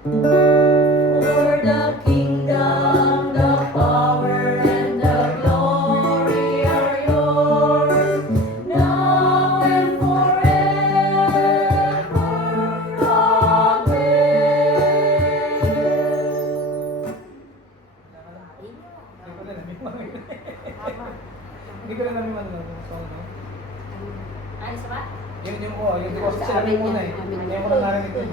For the kingdom, the power, and the glory are yours, now and forever. Amen. Hindi ko rin namin manunod. So, no? Ay, isa ba? Yun yung ko, yung di ko sinabi muna eh. Ngayon ko lang narinig ko eh.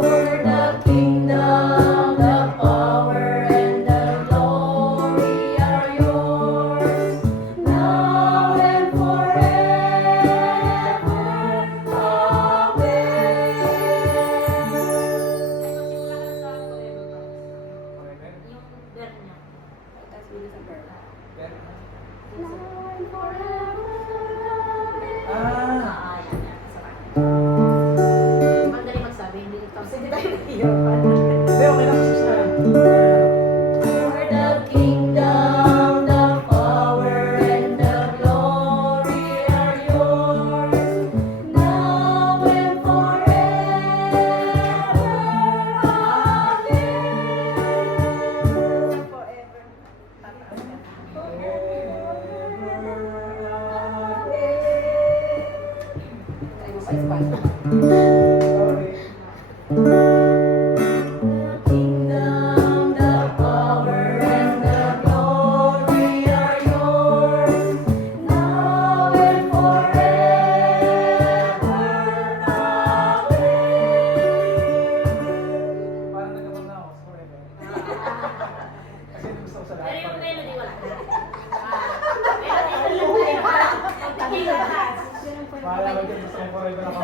For the kingdom, the power, and the glory are yours, now and forever. Ah! Madali magsabi, hindi tapos hindi tayo nahihirapan. Hindi, okay lang kasi sa For the kingdom, the power, and the glory are yours, now and forever. Sorry. The kingdom, the power, and the glory are yours, now and forever. Parang nagkaroon na ako. Forever. Kasi hindi gusto ko sa lahat. Pero yung melody wala na. Melody lang tayo. Bahala ka dyan, gusto ko forever ako.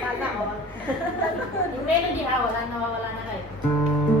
Sana all. Yung melody ha, wala nawawala na kayo.